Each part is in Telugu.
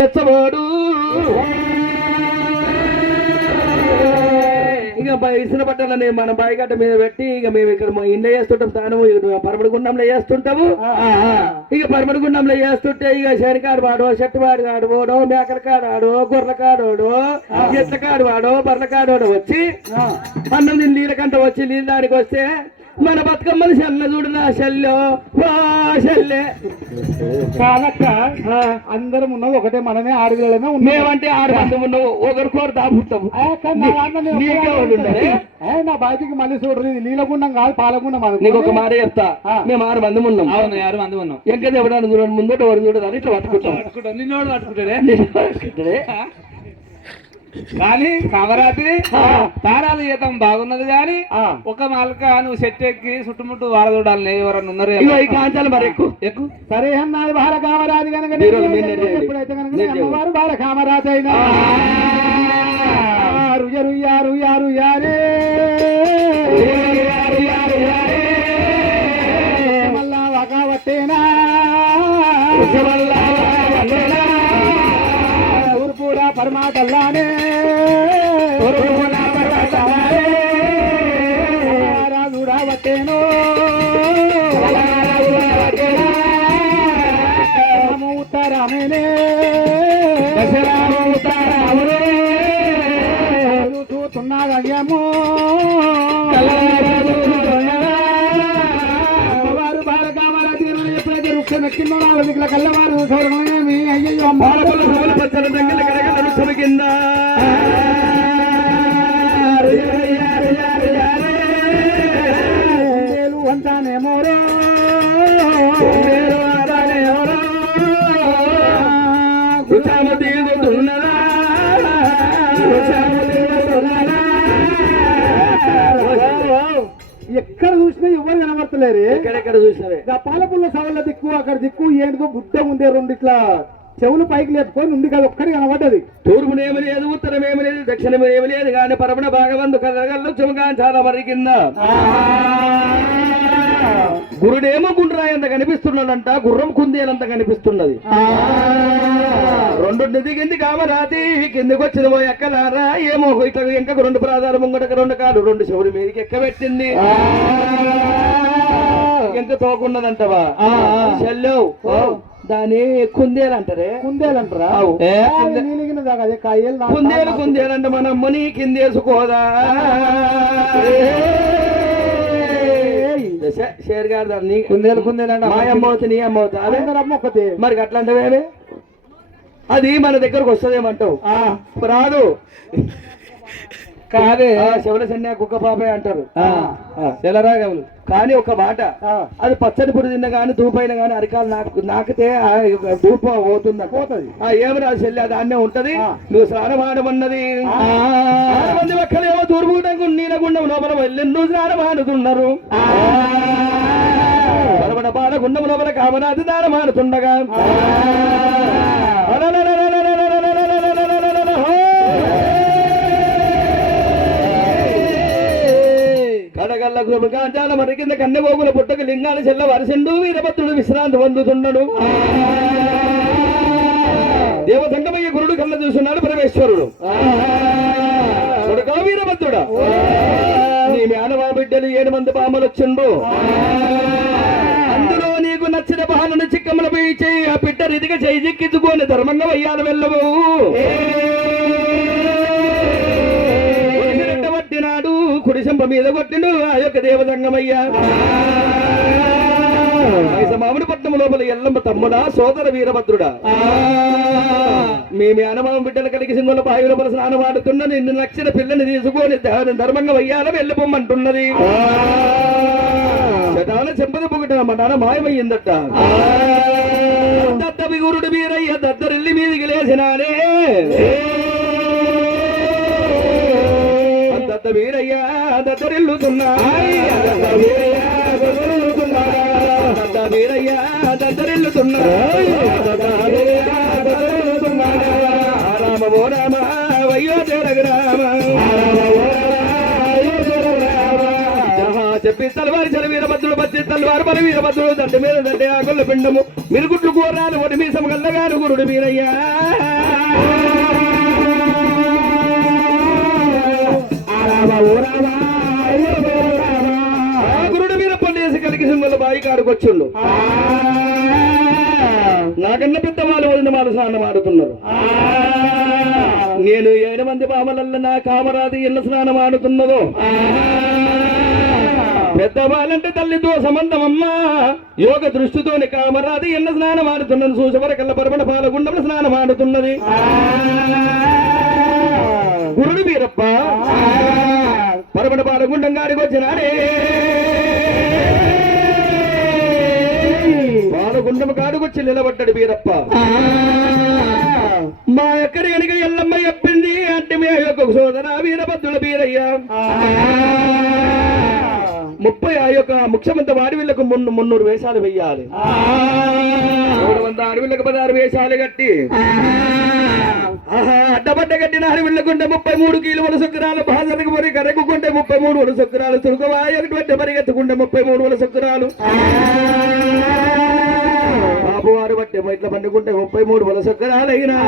తెచ్చబోడు ఇక ఇసిన బట్టలని మన బాయిగడ్డ మీద పెట్టి ఇక మేము ఇక్కడ ఇండ్ల చేస్తుంటాం తాను పరమడి గుండంలో చేస్తుంటాము ఇక పరమడి గుండంలో చేస్తుంటే ఇక శనికాడు వాడో చెట్టువాడు కాడు వాడో మేకల కాడాడో గొర్రెల కాడోడో ఎట్ల కాడు వాడో బర్రెల కాడోడో వచ్చి అన్నం నీళ్ళ కంట వచ్చి నీళ్ళ దానికి వస్తే మన బతుకమ్మని చెల్ల చూడరా శల్యో వా శల్యే కాదక్క అందరం ఉన్నది ఒకటే మనమే ఆరుగురమే మేమంటే 6 మంది ఉన్నావు ఒకరికొకరు దాపుతాము నా బయటికి మళ్ళీ చూడరు నీలగుండం కాదు పాలగుండం నీకు ఒక మాట చెప్తా మేము 6 మంది ఉన్నాం. అవును 6 మంది ఉన్నాం. ఇంకా ఎవడన్నా చూడండి ముందట ఎవరు చూడదు ఇట్లా పట్టుకుంటాం నిన్నోడు పట్టుకుంటారే కానీ కామరాత్రి తారాలు జీతం బాగున్నది గాని ఒక మలక నువ్వు సెట్ ఎక్కి చుట్టుముట్టు వాడ చూడాలి ఎవరన్నా ఉన్నారు కాంచాలి మరి ఎక్కువ సరే అన్నది బాల కామరాజు కనుక ఎప్పుడైతే కనుక అమ్మవారు బాల కామరాజు అయినా రుయ్యారు యారే మళ్ళా వకావట్టేనా ఊర్పూడా పరమాటల్లానే రాజుడా వట్టేనో ఉత్తరామేనే చూస్తున్నాగేమో వారు బాలకామరాజు ఎప్పుడైతే వృక్షం ఎక్కిందో 4 దిక్కుల కల్లవారు చూడమేమి అయ్యయ్యో కింద అంతానేమో ఎక్కడ చూసినా ఎవరు కనబడతలేరు. ఎక్కడెక్కడ చూసినవే పాలపుల్ల సవళ్ళ దిక్కు అక్కడ దిక్కు ఏంటిదో గుడ్డ ఉందే 2 ఇట్లా చెవులు పైకి లేపుకొని ఉంది కదా ఒక్కడి కనబడ్డది. తూర్పునేమి లేదు ఉత్తరమేమి లేదు దక్షిణమేమి లేదు కానీ పరమణ భాగవంతు కలగల్లో చుమగా చాలా మరి కింద గురుడేమో గుండ్రాయంత కనిపిస్తున్నాడంట గుర్రం కుందేలంత కనిపిస్తున్నది. 2 దిగింది కామరాతి కిందకి వచ్చిన పోయి ఎక్కలారా ఏమో ఇట్లా ఇంకా 2 ప్రాధాలు ముంగటకు 2 కాలు 2 చెవులు మీదకి ఎక్కబెట్టింది ఇంకా తోకున్నదంటవా చెల్లెవు దాని కుందేలంటారే కుందేలంటారా కుందేలంటే మన అమ్మని కిందేసుకోదా షేర్ గారు దాన్ని కుందేలంటే మా అమ్మ అవుతుంది నీ అమ్మ అవుతా అమ్మ ఒకటి మరి అట్లాంటివే అది మన దగ్గరకు వస్తుందేమంటావు రాదు కాదే శివల సన్యా కుక్క పాపే అంటారు తెల్లరాగవులు కానీ ఒక మాట అది పచ్చడి పుడి తిన్న గాని దూపైన గాని అరికాలు నాకితే దూప పోతుంది ఏమి రాదు చెల్లి అది అన్నే ఉంటది నువ్వు స్నానం ఆడమన్నది మంది ఒక్కలేమో తూర్పుకుంటూ నీలగుండం లోపల వెళ్ళెందు స్నానం ఆడుతున్నారు పరమణ బాలగుండం లోపల కామరాజు స్నానం ఆడుతుండగా కడగల్ల మరి కింద కన్నెగోగుల పుట్టక లింగాల చెల్ల వరసెండు వీరభద్రుడు విశ్రాంతి పొందుతున్నాడు. దేవసంగమయ్య గురుడు కళ్ళ చూస్తున్నాడు పరమేశ్వరుడు కొడుకా వీరభద్రుడా నీ మేనవా బిడ్డలు 7 మంది బామలు వచ్చిండు అందులో నీకు నచ్చిన బాలను చిక్కమ్మలపై చేయి ఆ పిట్ట రీతిగా చేయి చిక్కించుకొని ధర్మంగా వయ్యాలు వెళ్ళవు కొట్టినాడు కుడిశంప మీద కొట్టిండు ఆ యొక్క దేవసంగమయ్యా మామిడి పట్నం లోపల ఎల్లమ్మ తమ్ముడా సోదర వీరభద్రుడా మీ మేనమామ బిడ్డలు కలిగి సింగుల పాయి లోపల స్నానం ఆడుతున్న నిన్ను నచ్చిన పిల్లని తీసుకొని ధర్మంగా వయ్యాల వెళ్ళిపోమంటున్నది చటాన చెంపద పొగట మా నాన్న మాయమయ్యిందట దద్దవి గురుడు వీరయ్య దద్దరిల్లి మీదికి లేచినానే వీరయ్యా దద్దరిల్లుతున్నా వీరయ్యా దద్దరిల్లుతున్నా రామ ఓ రామ వయ్యో జరగరామ చెప్పి తలవారి చల వీరభద్రుడు వచ్చి తల్వారు మన వీరభద్రుడు దండ మీద దండే ఆకుల పిండము మిరుగుట్లు కూరాలు ఒకటి మీ సమగల్లగాను గురుడు మీరయ్యా గురుడు మీద పనిచేసి కలిగి సింగల బాయి కాడుకొచ్చుండు నాకన్నా పెద్దవాళ్ళు వదిన వాళ్ళు స్నానం ఆడుతున్నారు నేను 7 మంది పామలల్ల నా కామరాది ఎల్ల స్నానం ఆడుతున్నదో పెద్దవాళ్ళంటే తల్లితో సంబంధమమ్మా యోగ దృష్టితోని కామరాది ఎన్న స్నానం ఆడుతున్నది చూసవరకల్ల పరమణ పాలగుండంలో స్నానం ఆడుతున్నది గురుడు వీరప్ప పరమణ పాలగుండం గాడికి వచ్చినాడే పాలగుండం కాడుకొచ్చి నిలబడ్డాడు వీరప్ప మా ఎక్కడి కనుక ఎల్లమ్మ చెప్పింది అంటే మీ యొక్క సోదర వీరభద్రుల వీరయ్య 30 ఆ యొక్క ముఖ్యమంత్రి అడవిలకు 300 వేషాలు వెయ్యాలి 300 అడవిలకు 16 వేషాలు కట్టి అడ్డబడ్డ కట్టిన అడవిళ్ళకుంటే 33 కిలోల సుక్కరాలు బాధలకు మరి కరగుకుంటే 33 సుక్కరాలు తురుకువాయటువంటి పరిగెత్తుకుంటే 33 సుక్కరాలు బాబువారు బట్టి ఇట్లా పండుకుంటే 33 సుక్కరాలు అయినా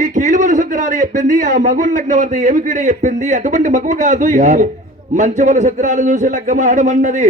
ఈ కీలుమల సుక్కరాలు చెప్పింది ఆ మగుడు లగ్నవర్త ఏమి కీడే చెప్పింది అటువంటి మగము కాదు మంచి వల సుక్కరాలు చూసి లగ్గమాడమన్నది